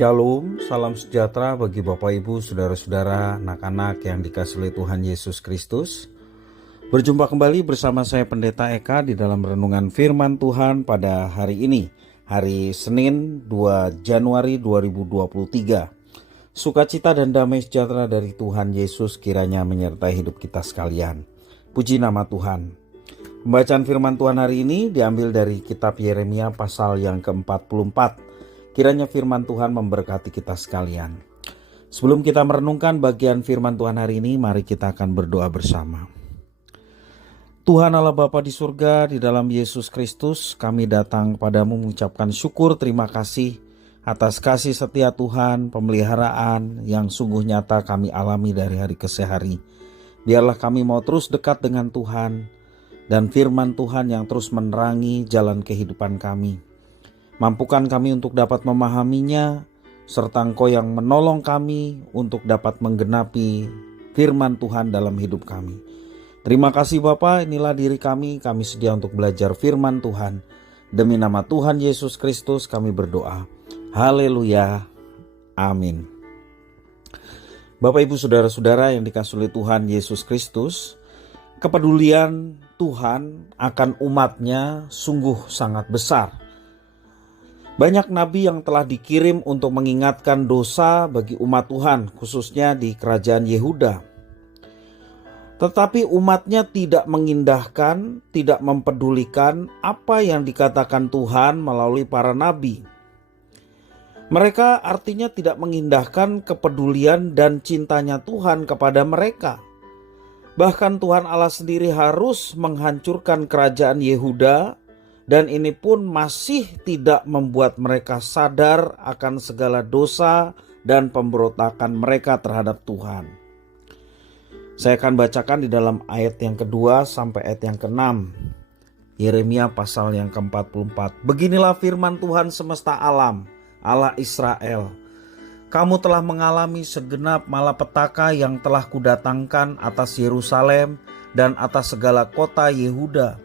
Shalom, salam sejahtera bagi Bapak Ibu, Saudara-saudara, anak-anak yang dikasihi oleh Tuhan Yesus Kristus. Berjumpa kembali bersama saya Pendeta Eka di dalam renungan firman Tuhan pada hari ini, hari Senin 2 Januari 2023. Sukacita dan damai sejahtera dari Tuhan Yesus kiranya menyertai hidup kita sekalian. Puji nama Tuhan. Pembacaan firman Tuhan hari ini diambil dari kitab Yeremia pasal yang ke-44. Kiranya firman Tuhan memberkati kita sekalian. Sebelum kita merenungkan bagian firman Tuhan hari ini, mari kita akan berdoa bersama. Tuhan Allah Bapa di surga, di dalam Yesus Kristus, kami datang kepadamu mengucapkan syukur, terima kasih atas kasih setia Tuhan, pemeliharaan yang sungguh nyata kami alami dari hari ke hari. Biarlah kami mau terus dekat dengan Tuhan dan firman Tuhan yang terus menerangi jalan kehidupan kami. Mampukan kami untuk dapat memahaminya, serta Engkau yang menolong kami untuk dapat menggenapi firman Tuhan dalam hidup kami. Terima kasih Bapa, inilah diri kami sedia untuk belajar firman Tuhan. Demi nama Tuhan Yesus Kristus kami berdoa. Haleluya, amin. Bapak Ibu Saudara-saudara yang dikasihi oleh Tuhan Yesus Kristus, kepedulian Tuhan akan umatnya sungguh sangat besar. Banyak nabi yang telah dikirim untuk mengingatkan dosa bagi umat Tuhan, khususnya di kerajaan Yehuda. Tetapi umatnya tidak mengindahkan, tidak mempedulikan apa yang dikatakan Tuhan melalui para nabi. Mereka artinya tidak mengindahkan kepedulian dan cintanya Tuhan kepada mereka. Bahkan Tuhan Allah sendiri harus menghancurkan kerajaan Yehuda, dan ini pun masih tidak membuat mereka sadar akan segala dosa dan pemberontakan mereka terhadap Tuhan. Saya akan bacakan di dalam ayat yang kedua sampai ayat yang ke-6. Yeremia pasal yang ke-44. Beginilah firman Tuhan semesta alam, Allah Israel. Kamu telah mengalami segenap malapetaka yang telah kudatangkan atas Yerusalem dan atas segala kota Yehuda.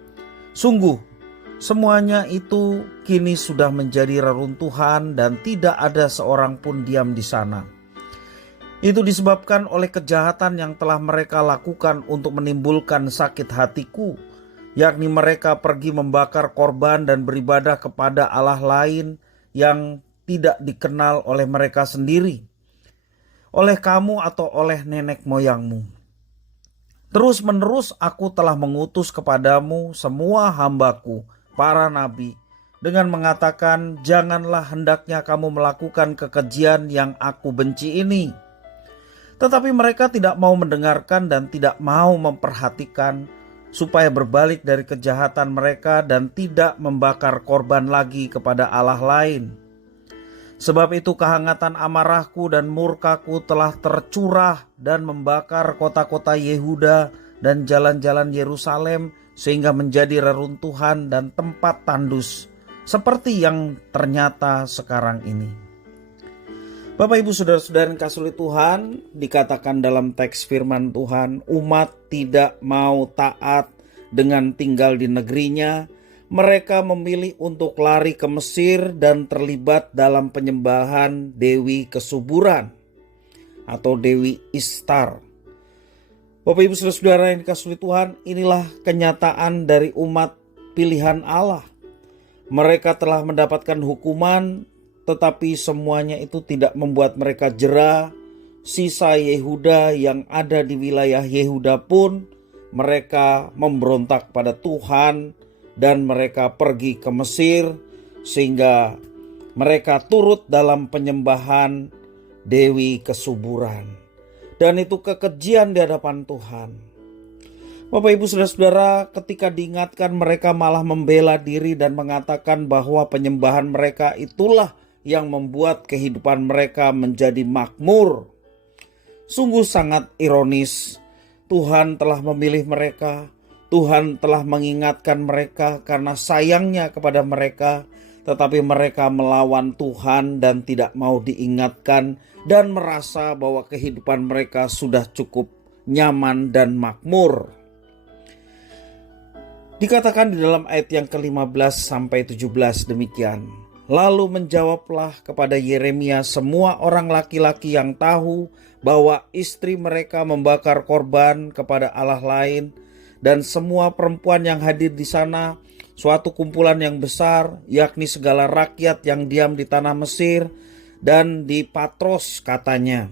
Sungguh, semuanya itu kini sudah menjadi reruntuhan dan tidak ada seorang pun diam di sana. Itu disebabkan oleh kejahatan yang telah mereka lakukan untuk menimbulkan sakit hatiku, yakni mereka pergi membakar korban dan beribadah kepada Allah lain yang tidak dikenal oleh mereka sendiri, oleh kamu atau oleh nenek moyangmu. Terus menerus aku telah mengutus kepadamu semua hambaku, para nabi, dengan mengatakan, janganlah hendaknya kamu melakukan kekejian yang aku benci ini. Tetapi mereka tidak mau mendengarkan dan tidak mau memperhatikan, supaya berbalik dari kejahatan mereka dan tidak membakar korban lagi kepada Allah lain. Sebab itu kehangatan amarahku dan murkaku telah tercurah dan membakar kota-kota Yehuda dan jalan-jalan Yerusalem, sehingga menjadi reruntuhan dan tempat tandus seperti yang ternyata sekarang ini. Bapak Ibu Saudara-saudara yang dikasihi Tuhan, dikatakan dalam teks firman Tuhan, umat tidak mau taat dengan tinggal di negerinya. Mereka memilih untuk lari ke Mesir dan terlibat dalam penyembahan Dewi Kesuburan atau Dewi Ishtar. Bapak Ibu Saudara-saudara yang dikasihi Tuhan, inilah kenyataan dari umat pilihan Allah. Mereka telah mendapatkan hukuman, tetapi semuanya itu tidak membuat mereka jera. Sisa Yehuda yang ada di wilayah Yehuda pun mereka memberontak pada Tuhan dan mereka pergi ke Mesir, sehingga mereka turut dalam penyembahan Dewi Kesuburan. Dan itu kekejian di hadapan Tuhan. Bapak Ibu Saudara-saudara, ketika diingatkan mereka malah membela diri dan mengatakan bahwa penyembahan mereka itulah yang membuat kehidupan mereka menjadi makmur. Sungguh sangat ironis. Tuhan telah memilih mereka, Tuhan telah mengingatkan mereka karena sayangnya kepada mereka, tetapi mereka melawan Tuhan dan tidak mau diingatkan dan merasa bahwa kehidupan mereka sudah cukup nyaman dan makmur. Dikatakan di dalam ayat yang ke-15 sampai 17 demikian. Lalu menjawablah kepada Yeremia semua orang laki-laki yang tahu bahwa istri mereka membakar korban kepada Allah lain, dan semua perempuan yang hadir di sana, suatu kumpulan yang besar, yakni segala rakyat yang diam di tanah Mesir dan di Patros, katanya,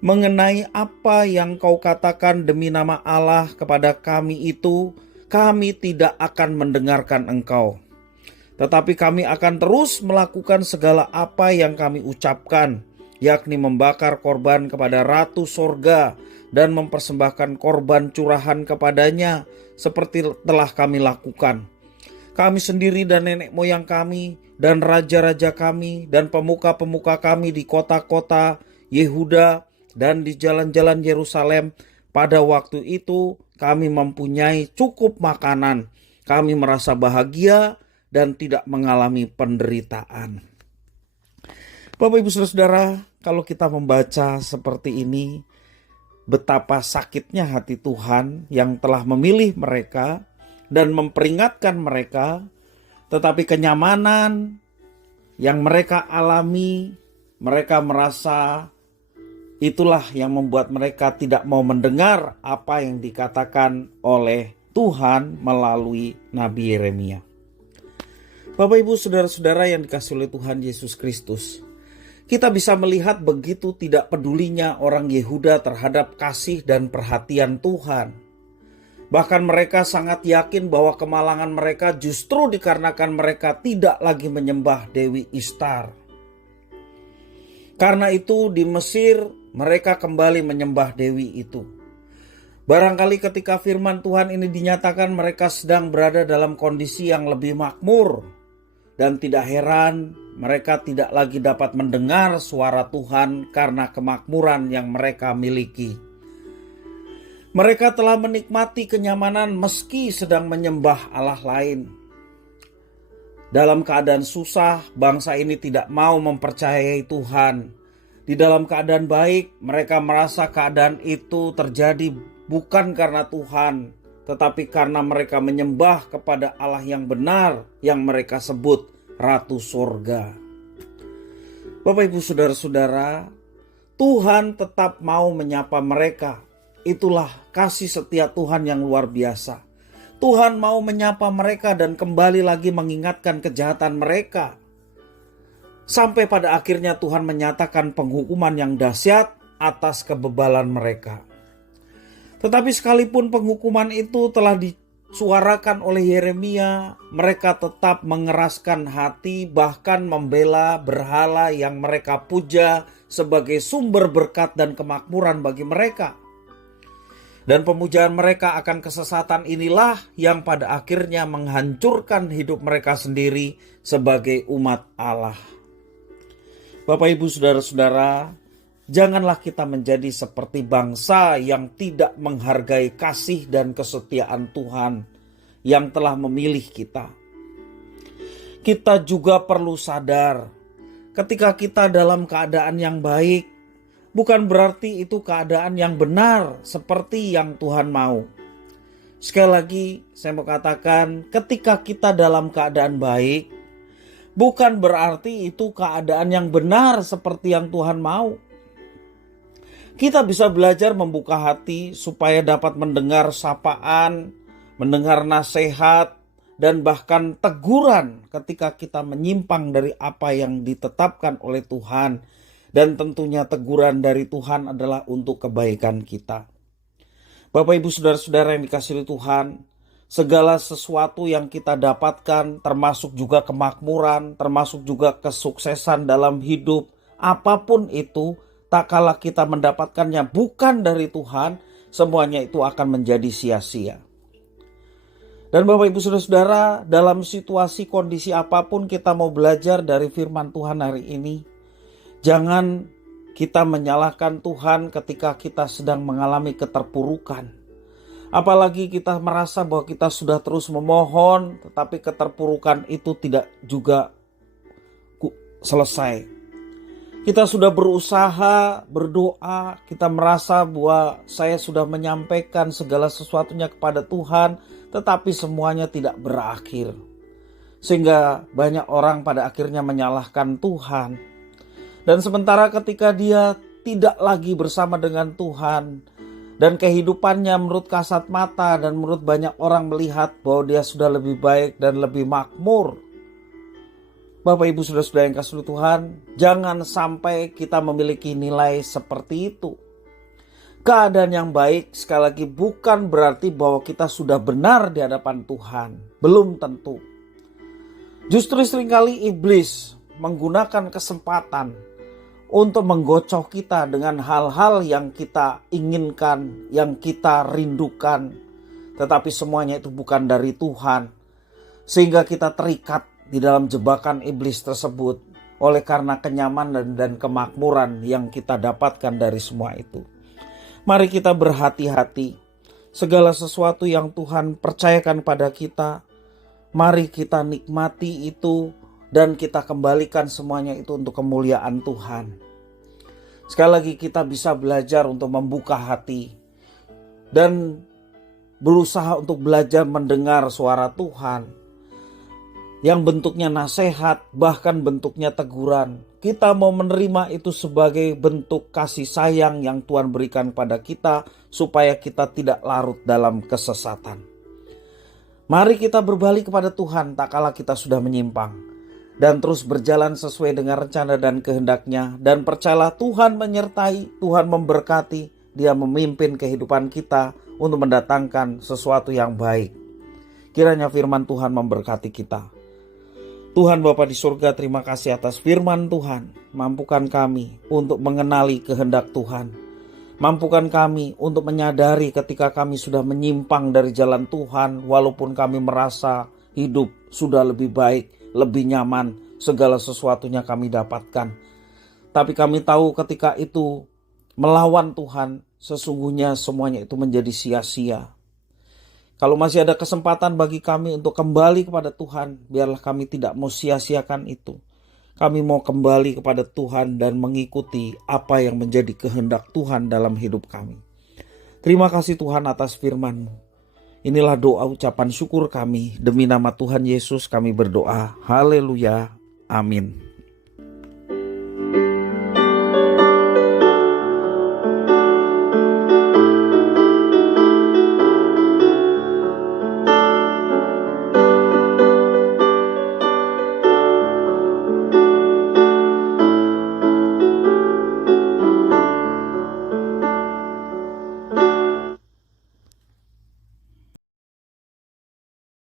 mengenai apa yang kau katakan demi nama Allah kepada kami itu, kami tidak akan mendengarkan engkau. Tetapi kami akan terus melakukan segala apa yang kami ucapkan, yakni membakar korban kepada Ratu Sorga dan mempersembahkan korban curahan kepadanya seperti telah kami lakukan. Kami sendiri dan nenek moyang kami dan raja-raja kami dan pemuka-pemuka kami di kota-kota Yehuda dan di jalan-jalan Yerusalem, pada waktu itu kami mempunyai cukup makanan. Kami merasa bahagia dan tidak mengalami penderitaan. Bapak, Ibu, Saudara-saudara, kalau kita membaca seperti ini, betapa sakitnya hati Tuhan yang telah memilih mereka dan memperingatkan mereka, tetapi kenyamanan yang mereka alami, mereka merasa itulah yang membuat mereka tidak mau mendengar apa yang dikatakan oleh Tuhan melalui Nabi Yeremia. Bapak, Ibu, Saudara-saudara yang dikasihi oleh Tuhan Yesus Kristus, kita bisa melihat begitu tidak pedulinya orang Yehuda terhadap kasih dan perhatian Tuhan. Bahkan mereka sangat yakin bahwa kemalangan mereka justru dikarenakan mereka tidak lagi menyembah Dewi Ishtar. Karena itu di Mesir mereka kembali menyembah Dewi itu. Barangkali ketika firman Tuhan ini dinyatakan, mereka sedang berada dalam kondisi yang lebih makmur. Dan tidak heran mereka tidak lagi dapat mendengar suara Tuhan karena kemakmuran yang mereka miliki. Mereka telah menikmati kenyamanan meski sedang menyembah Allah lain. Dalam keadaan susah, bangsa ini tidak mau mempercayai Tuhan. Di dalam keadaan baik, mereka merasa keadaan itu terjadi bukan karena Tuhan, tetapi karena mereka menyembah kepada Allah yang benar yang mereka sebut Ratu Sorga. Bapak, Ibu, Saudara-saudara, Tuhan tetap mau menyapa mereka. Itulah kasih setia Tuhan yang luar biasa. Tuhan mau menyapa mereka dan kembali lagi mengingatkan kejahatan mereka. Sampai pada akhirnya Tuhan menyatakan penghukuman yang dahsyat atas kebebalan mereka. Tetapi sekalipun penghukuman itu telah disuarakan oleh Yeremia, mereka tetap mengeraskan hati, bahkan membela berhala yang mereka puja sebagai sumber berkat dan kemakmuran bagi mereka. Dan pemujaan mereka akan kesesatan inilah yang pada akhirnya menghancurkan hidup mereka sendiri sebagai umat Allah. Bapak, Ibu, Saudara-saudara, janganlah kita menjadi seperti bangsa yang tidak menghargai kasih dan kesetiaan Tuhan yang telah memilih kita. Kita juga perlu sadar, ketika kita dalam keadaan yang baik, bukan berarti itu keadaan yang benar seperti yang Tuhan mau. Sekali lagi saya mau katakan, ketika kita dalam keadaan baik, bukan berarti itu keadaan yang benar seperti yang Tuhan mau. Kita bisa belajar membuka hati supaya dapat mendengar sapaan, mendengar nasihat, dan bahkan teguran ketika kita menyimpang dari apa yang ditetapkan oleh Tuhan. Dan tentunya teguran dari Tuhan adalah untuk kebaikan kita. Bapak, Ibu, Saudara-saudara yang dikasihi Tuhan, segala sesuatu yang kita dapatkan, termasuk juga kemakmuran, termasuk juga kesuksesan dalam hidup, apapun itu, tak kala kita mendapatkannya bukan dari Tuhan, semuanya itu akan menjadi sia-sia. Dan Bapak, Ibu, Saudara-saudara, dalam situasi kondisi apapun kita mau belajar dari firman Tuhan hari ini, jangan kita menyalahkan Tuhan ketika kita sedang mengalami keterpurukan. Apalagi kita merasa bahwa kita sudah terus memohon, tetapi keterpurukan itu tidak juga selesai. Kita sudah berusaha, berdoa, kita merasa bahwa saya sudah menyampaikan segala sesuatunya kepada Tuhan, tetapi semuanya tidak berakhir. Sehingga banyak orang pada akhirnya menyalahkan Tuhan. Dan sementara ketika dia tidak lagi bersama dengan Tuhan, dan kehidupannya menurut kasat mata dan menurut banyak orang melihat bahwa dia sudah lebih baik dan lebih makmur. Bapak Ibu Saudara-saudara yang kasih Tuhan, jangan sampai kita memiliki nilai seperti itu. Keadaan yang baik sekali lagi bukan berarti bahwa kita sudah benar di hadapan Tuhan. Belum tentu. Justru seringkali iblis menggunakan kesempatan untuk menggocok kita dengan hal-hal yang kita inginkan, yang kita rindukan. Tetapi semuanya itu bukan dari Tuhan. Sehingga kita terikat di dalam jebakan iblis tersebut oleh karena kenyamanan dan kemakmuran yang kita dapatkan dari semua itu. Mari kita berhati-hati. Segala sesuatu yang Tuhan percayakan pada kita, mari kita nikmati itu dan kita kembalikan semuanya itu untuk kemuliaan Tuhan. Sekali lagi kita bisa belajar untuk membuka hati dan berusaha untuk belajar mendengar suara Tuhan yang bentuknya nasihat, bahkan bentuknya teguran. Kita mau menerima itu sebagai bentuk kasih sayang yang Tuhan berikan pada kita supaya kita tidak larut dalam kesesatan. Mari kita berbalik kepada Tuhan tak kala kita sudah menyimpang dan terus berjalan sesuai dengan rencana dan kehendak-Nya, dan percayalah Tuhan menyertai, Tuhan memberkati, Dia memimpin kehidupan kita untuk mendatangkan sesuatu yang baik. Kiranya firman Tuhan memberkati kita. Tuhan Bapa di surga, terima kasih atas firman Tuhan. Mampukan kami untuk mengenali kehendak Tuhan. Mampukan kami untuk menyadari ketika kami sudah menyimpang dari jalan Tuhan, walaupun kami merasa hidup sudah lebih baik, lebih nyaman, segala sesuatunya kami dapatkan. Tapi kami tahu ketika itu melawan Tuhan, sesungguhnya semuanya itu menjadi sia-sia. Kalau masih ada kesempatan bagi kami untuk kembali kepada Tuhan, biarlah kami tidak mau sia-siakan itu. Kami mau kembali kepada Tuhan dan mengikuti apa yang menjadi kehendak Tuhan dalam hidup kami. Terima kasih Tuhan atas firman-Mu. Inilah doa ucapan syukur kami. Demi nama Tuhan Yesus kami berdoa. Haleluya. Amin.